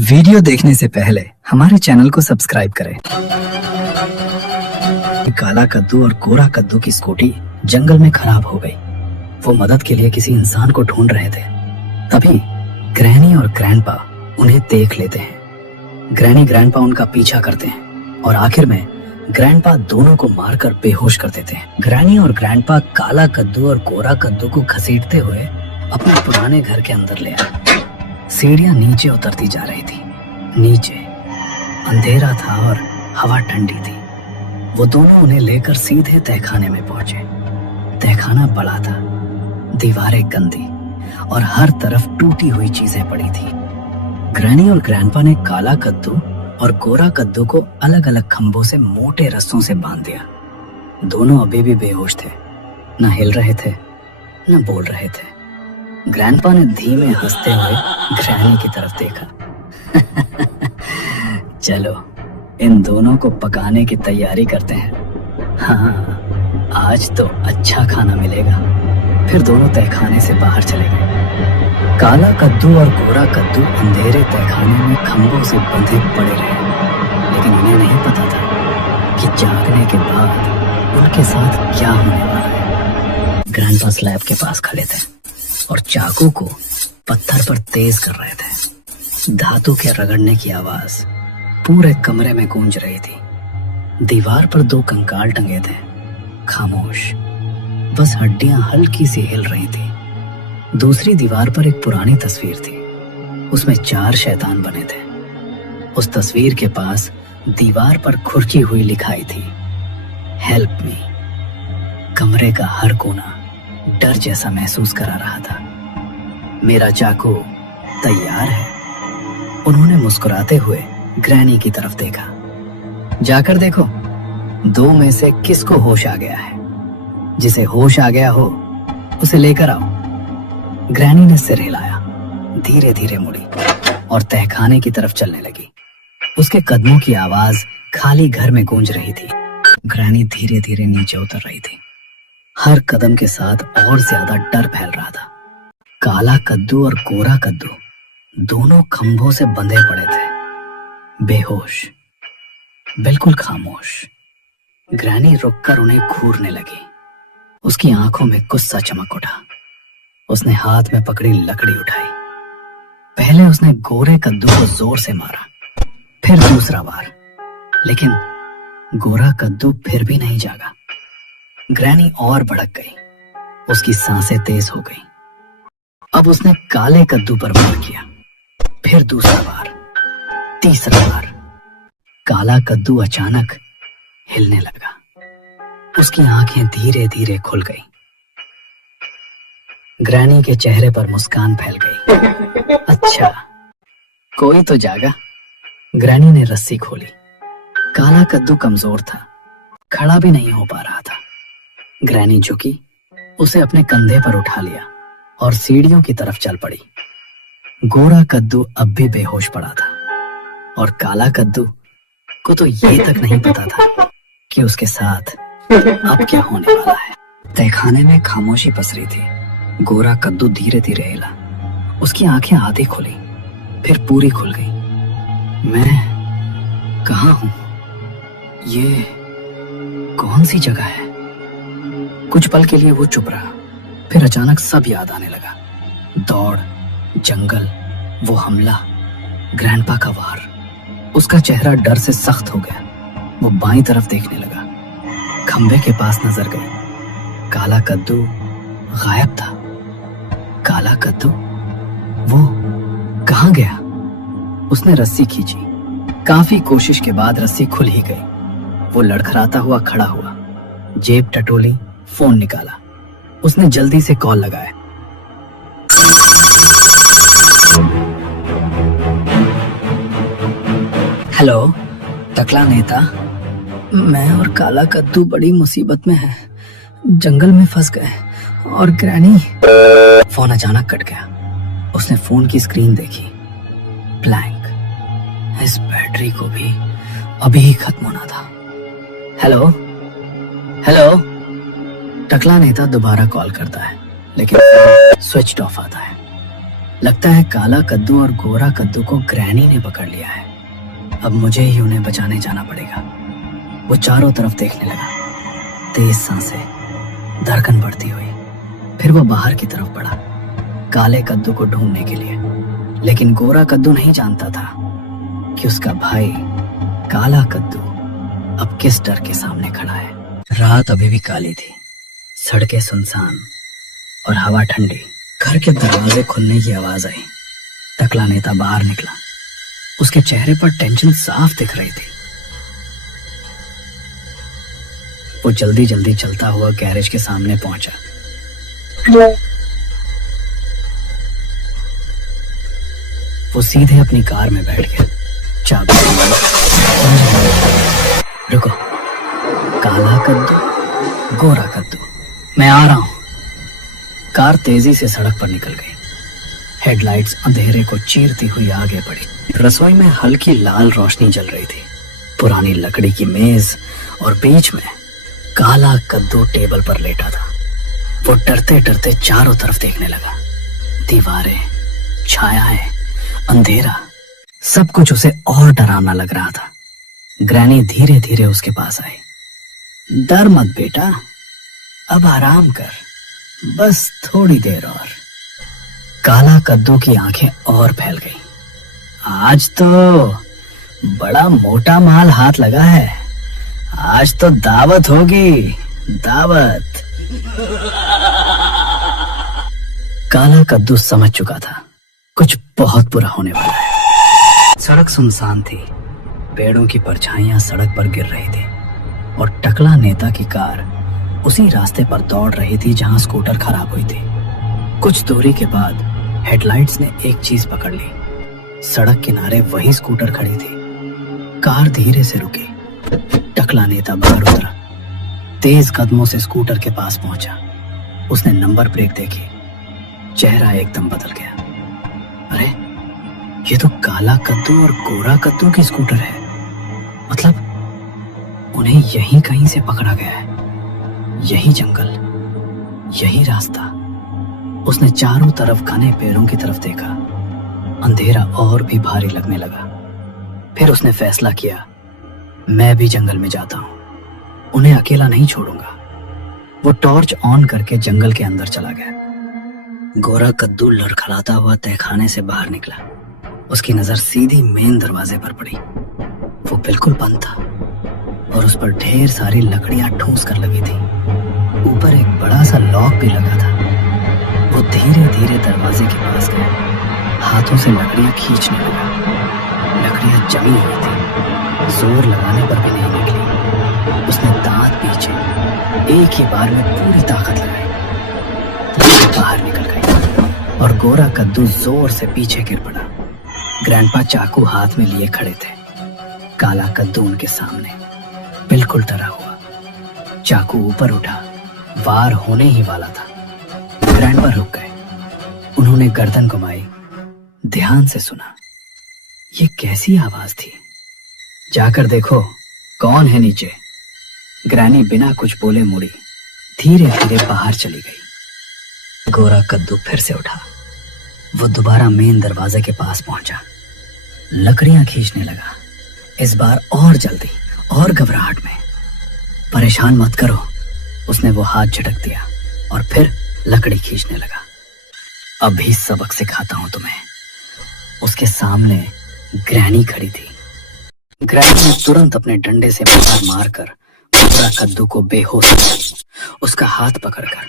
Video देखने से पहले हमारे चैनल को सब्सक्राइब करें। काला कद्दू और कोरा कद्दू की स्कूटी जंगल में खराब हो गई। वो मदद के लिए किसी इंसान को ढूंढ रहे थे। तभी ग्रैनी और ग्रैंडपा उन्हें देख लेते हैं। ग्रैनी ग्रैंडपा उनका पीछा करते हैं और आखिर में ग्रैंडपा दोनों को मारकर बेहोश कर देते हैं। ग्रैनी और ग्रैंडपा काला कद्दू और कोरा कद्दू को घसीटते हुए अपने पुराने घर के अंदर ले आए। सीढ़ियां नीचे उतरती जा रही थी। नीचे अंधेरा था और हवा ठंडी थी। वो दोनों उन्हें लेकर सीधे तहखाने में पहुंचे। तहखाना बड़ा था, दीवारें गंदी और हर तरफ टूटी हुई चीजें पड़ी थी। ग्रैनी और ग्रैंडपा ने काला कद्दू और कोरा कद्दू को अलग अलग खंभों से मोटे रस्सों से बांध दिया। दोनों अभी भी बेहोश थे, न हिल रहे थे न बोल रहे थे। ग्रैंडपा ने धीमे हंसते हुए ग्रैनी की तरफ देखा। चलो इन दोनों को पकाने की तैयारी करते हैं। हाँ, आज तो अच्छा खाना मिलेगा। फिर दोनों तहखाने से बाहर चले गए। काला कद्दू और कोरा कद्दू अंधेरे तहखाने में खंभों से बंधे पड़े रहे, लेकिन उन्हें नहीं पता था कि जागने के बाद उनके साथ क्या होने वाला है। ग्रैंडपा स्लैब के पास खड़े थे और चाकू को पत्थर पर तेज कर रहे थे। धातु के रगड़ने की आवाज पूरे कमरे में गूंज रही थी। दीवार पर दो कंकाल टंगे थे, खामोश, बस हड्डियां हल्की सी हिल रही थी। दूसरी दीवार पर एक पुरानी तस्वीर थी, उसमें 4 शैतान बने थे। उस तस्वीर के पास दीवार पर खुरची हुई लिखाई थी, हेल्प मी। कमरे का हर कोना डर जैसा महसूस करा रहा था। मेरा चाकू तैयार है। उन्होंने मुस्कुराते हुए ग्रैनी की तरफ देखा। जाकर देखो, 2 में से किसको होश आ गया है। जिसे होश आ गया हो उसे लेकर आओ। ग्रैनी ने सिर हिलाया, धीरे धीरे मुड़ी और तहखाने की तरफ चलने लगी। उसके कदमों की आवाज खाली घर में गूंज रही थी। ग्रैनी धीरे धीरे नीचे उतर रही थी। हर कदम के साथ और ज्यादा डर फैल रहा था। काला कद्दू और कोरा कद्दू दोनों खंभों से बंधे पड़े थे, बेहोश, बिल्कुल खामोश। ग्रैनी रुककर उन्हें घूरने लगी। उसकी आंखों में गुस्सा चमक उठा। उसने हाथ में पकड़ी लकड़ी उठाई। पहले उसने गोरे कद्दू को जोर से मारा, फिर दूसरा बार, लेकिन गोरा कद्दू फिर भी नहीं जागा। ग्रैनी और भड़क गई। उसकी सांसें तेज हो गई। अब उसने काले कद्दू पर वार किया, फिर दूसरा बार, तीसरा बार। काला कद्दू अचानक हिलने लगा। उसकी आंखें धीरे धीरे खुल गई। ग्रैनी के चेहरे पर मुस्कान फैल गई। अच्छा, कोई तो जागा। ग्रैनी ने रस्सी खोली। काला कद्दू कमजोर था, खड़ा भी नहीं हो पा रहा था। ग्रैनी झुकी, उसे अपने कंधे पर उठा लिया और सीढ़ियों की तरफ चल पड़ी। गोरा कद्दू अब भी बेहोश पड़ा था और काला कद्दू को तो ये तक नहीं पता था कि उसके साथ अब क्या होने वाला है। तहखाने में खामोशी पसरी थी। गोरा कद्दू धीरे धीरे हिला। उसकी आंखें आधी खुली, फिर पूरी खुल गई। मैं कहाँ हूं? ये कौन सी जगह है? कुछ पल के लिए वो चुप रहा, फिर अचानक सब याद आने लगा। दौड़, जंगल, वो हमला, ग्रैंडपा का वार। उसका चेहरा डर से सख्त हो गया। वो बाईं तरफ देखने लगा। खंबे के पास नजर गई। काला कद्दू गायब था। काला कद्दू, वो कहाँ गया? उसने रस्सी खींची। काफी कोशिश के बाद रस्सी खुल ही गई। वो लड़खड़ाता हुआ खड़ा हुआ, जेब टटोली, फोन निकाला। उसने जल्दी से कॉल लगाया। हेलो, टकला नेता। मैं और काला कद्दू बड़ी मुसीबत में है। जंगल में फंस गए और ग्रैनी। फोन अचानक कट गया। उसने फोन की स्क्रीन देखी, ब्लैंक। इस बैटरी को भी अभी ही खत्म होना था। Hello hello. टकला नेता दोबारा कॉल करता है, लेकिन स्विच ऑफ आता है। लगता है काला कद्दू और गोरा कद्दू को ग्रैनी ने पकड़ लिया है। अब मुझे ही उन्हें बचाने जाना पड़ेगा। वो चारों तरफ देखने लगा, तेज सांसें, धड़कन बढ़ती हुई। फिर वो बाहर की तरफ बढ़ा, काले कद्दू को ढूंढने के लिए। लेकिन गोरा कद्दू नहीं जानता था कि उसका भाई काला कद्दू अब किस डर के सामने खड़ा है। रात अभी भी काली थी, सड़कें सुनसान और हवा ठंडी। घर के दरवाजे खुलने की आवाज आई। टकला नेता बाहर निकला, उसके चेहरे पर टेंशन साफ दिख रही थी। वो जल्दी जल्दी चलता हुआ गैरेज के सामने पहुंचा। वो सीधे अपनी कार में बैठ गया, चाबी रुको, काला कद्दू, गोरा कद्दू, मैं आ रहा हूं। कार तेजी से सड़क पर निकल गई। हेडलाइट्स अंधेरे को चीरती हुई आगे बढ़ी। रसोई में हल्की लाल रोशनी जल रही थी। पुरानी लकड़ी की मेज और बीच में काला कद्दू टेबल पर लेटा था। वो डरते डरते चारों तरफ देखने लगा। दीवारें, छायाएं, अंधेरा, सब कुछ उसे और डरावना लग रहा था। ग्रैनी धीरे धीरे उसके पास आई। डर मत बेटा, अब आराम कर, बस थोड़ी देर और। काला कद्दू की आंखें और फैल गईं। आज तो बड़ा मोटा माल हाथ लगा है, आज तो दावत होगी, दावत। काला कद्दू समझ चुका था कुछ बहुत बुरा होने वाला है। सड़क सुनसान थी, पेड़ों की परछाइयां सड़क पर गिर रही थी और टकला नेता की कार उसी रास्ते पर दौड़ रही थी जहां स्कूटर खराब हुई थी। कुछ दूरी के बाद हेडलाइट्स ने एक चीज पकड़ ली। सड़क किनारे वही स्कूटर खड़ी थी। कार धीरे से रुकी। टकला नेता बाहर उतरा, तेज कदमों से स्कूटर के पास पहुंचा। उसने नंबर प्लेट देखी, चेहरा एकदम बदल गया। अरे, ये तो काला कद्दू और गोरा कद्दू की स्कूटर है। मतलब उन्हें यहीं कहीं से पकड़ा गया है। यही जंगल, यही रास्ता। उसने चारों तरफ घने पेड़ों की तरफ देखा। अंधेरा और भी भारी लगने लगा। फिर उसने फैसला किया, मैं भी जंगल में जाता हूं, उन्हें अकेला नहीं छोड़ूंगा। वो टॉर्च ऑन करके जंगल के अंदर चला गया। गोरा कद्दू लड़खड़ाता हुआ तहखाने से बाहर निकला। उसकी नजर सीधी मेन दरवाजे पर पड़ी। वो बिल्कुल बंद था और उस पर ढेर सारी लकड़ियां ठूंस कर लगी थी। ऊपर एक बड़ा सा लॉक भी लगा था। वो धीरे धीरे दरवाजे के पास गया, हाथों से लकड़ियां खींचने लगा। लकड़ियां जमी हुई थी, जोर लगाने पर भी नहीं निकली। उसने दांत पीछे एक ही बार में पूरी ताकत लगाई, बाहर निकल गई और गोरा कद्दू जोर से पीछे गिर पड़ा। ग्रैंडपा चाकू हाथ में लिए खड़े थे। काला कद्दू उनके सामने बिल्कुल डरा हुआ। चाकू ऊपर उठा, वार होने ही वाला था। ग्रैंडपा रुक गए। उन्होंने गर्दन घुमाई, ध्यान से सुना। ये कैसी आवाज थी? जाकर देखो कौन है नीचे। ग्रैनी बिना कुछ बोले मुड़ी, धीरे धीरे बाहर चली गई। गोरा कद्दू फिर से उठा। वो दोबारा मेन दरवाजे के पास पहुंचा, लकड़ियां खींचने लगा। इस बार और जल्दी और घबराहट में। परेशान मत करो, उसने वो हाथ झटक दिया और फिर लकड़ी खींचने लगा। अभी सबक सिखाता हूं तुम्हें। उसके सामने ग्रैनी खड़ी थी। ग्रैनी ने तुरंत अपने डंडे से मार मारकर गोरा कद्दू को बेहोश किया। उसका हाथ पकड़कर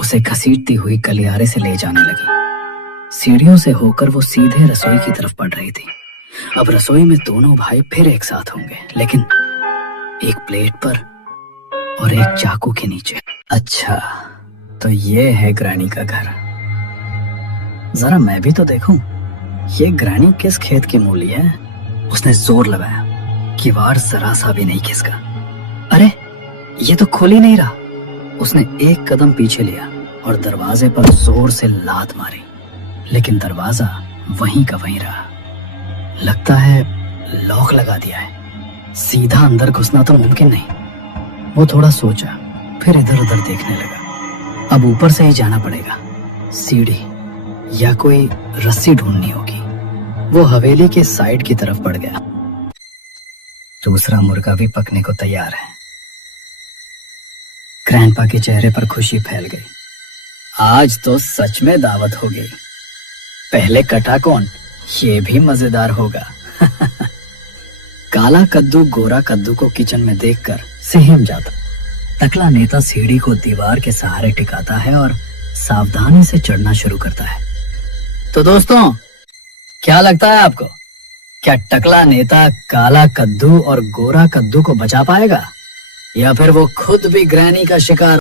उसे घसीटती हुई गलियारे से ले जाने लगी। सीढ़ियों से होकर वो सीधे रसोई की तरफ बढ़ रही थी। अब रसोई में दोनों भाई फिर एक साथ होंगे, लेकिन एक प्लेट पर और एक चाकू के नीचे। अच्छा, तो ये है ग्रैनी का घर। जरा मैं भी तो देखूं, ये ग्रैनी किस खेत की मूली है। उसने जोर लगाया, किवाड़ जरा सा भी नहीं खिसका। अरे, ये तो खुल ही नहीं रहा। उसने एक कदम पीछे लिया और दरवाजे पर जोर से लात मारी, लेकिन दरवाजा वहीं का वहीं रहा। लगता है लॉक लगा दिया है, सीधा अंदर घुसना तो मुमकिन नहीं। वो थोड़ा सोचा, फिर इधर उधर देखने लगा। अब ऊपर से ही जाना पड़ेगा। सीढ़ी, या कोई रस्सी ढूंढनी होगी। वो हवेली के साइड की तरफ बढ़ गया। दूसरा मुर्गा भी पकने को तैयार है। ग्रैंडपा के चेहरे पर खुशी फैल गई। आज तो सच में दावत हो गई। पहले कटा कौन, ये भी मजेदार होगा। काला कद्दू गोरा कद्दू को किचन में देखकर सहम जाता। टकला नेता सीढ़ी को दीवार के सहारे टिकाता है और सावधानी से चढ़ना शुरू करता है। तो दोस्तों, क्या लगता है आपको, क्या टकला नेता काला कद्दू और गोरा कद्दू को बचा पाएगा, या फिर वो खुद भी ग्रैनी का शिकार